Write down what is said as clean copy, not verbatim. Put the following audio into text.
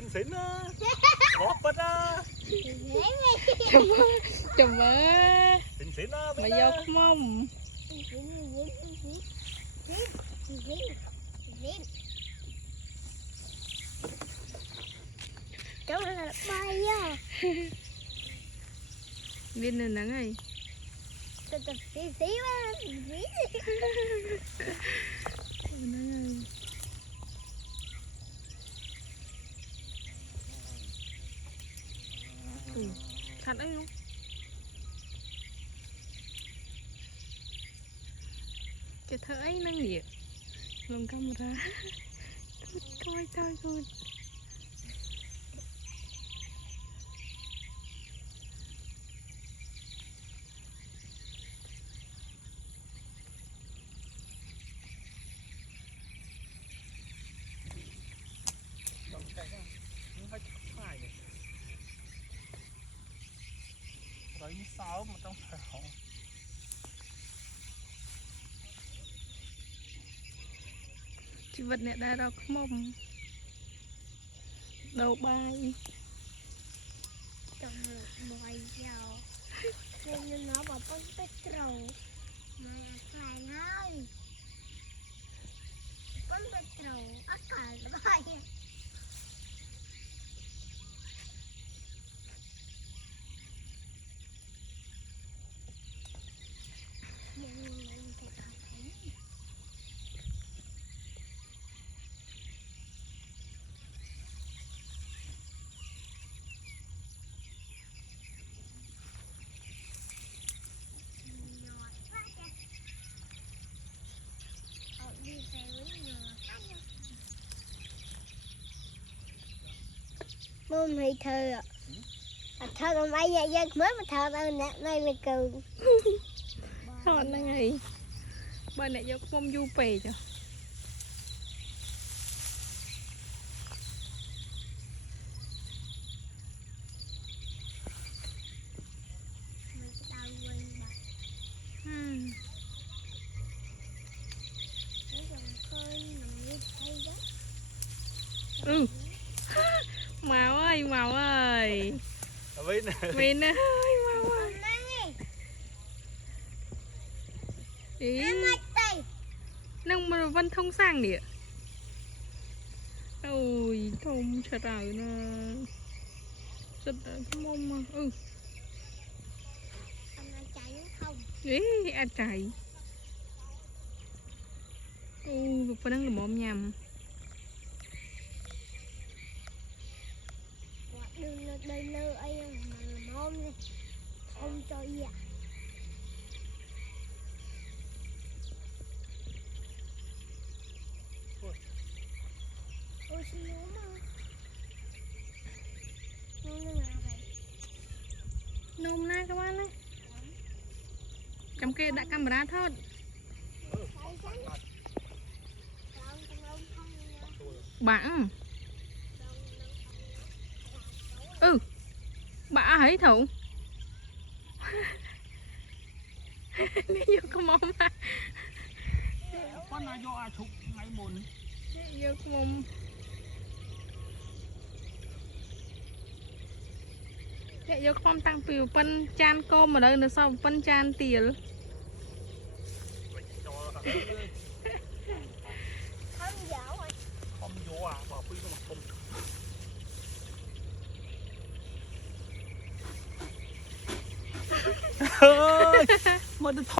xinh xinh á, ngọt bật á. Chùm ơi. Xinh xinh á. Mày dọc mông. Cháu là bay á. Viên này nắng này. Tí xíu á. Thật ấy không? Cái thơ ấy năng nhiệt lòng camera. Coi coi coi. Rồi như sao mà trong thời họ. Chị vật này đã đọc mông. Đầu bay. Trong bòi dầu. Nên nó bảo bánh petrol. Mà phải thôi. Bánh petrol. Ác cả nó bay. Môn thì thơ ạ. Thơ còn mấy giờ dân mới mà thơ tao nè, đây là cường. Thật là ngày. Bên này dọc mông du pè cho. Ừ. Màu ơi, màu ơi. Vin ơi, màu ơi. Ý. Nông mà Vân thông sang nè. Ôi, thông trời ơi nó. Rất là mông mà. Ừ. Ý, ăn chạy. Một phần đang là mồm nhầm. Đây lơ ai mà mồm này. Ông cho iya. Ôi xin lỗi mà. Nôm nay các bạn ơi. Trong kia đã camera thôi. Bạn. Ừ. Bà thấy thụ. Nếu vô có mông mà. Con nào vô ai chụp ngay buồn. Vô có mông. Vô có mông tăng piu phân chan côm ở đây nữa sao phân chan tiền. Không vô à, bảo quy nó không. Ơi, mà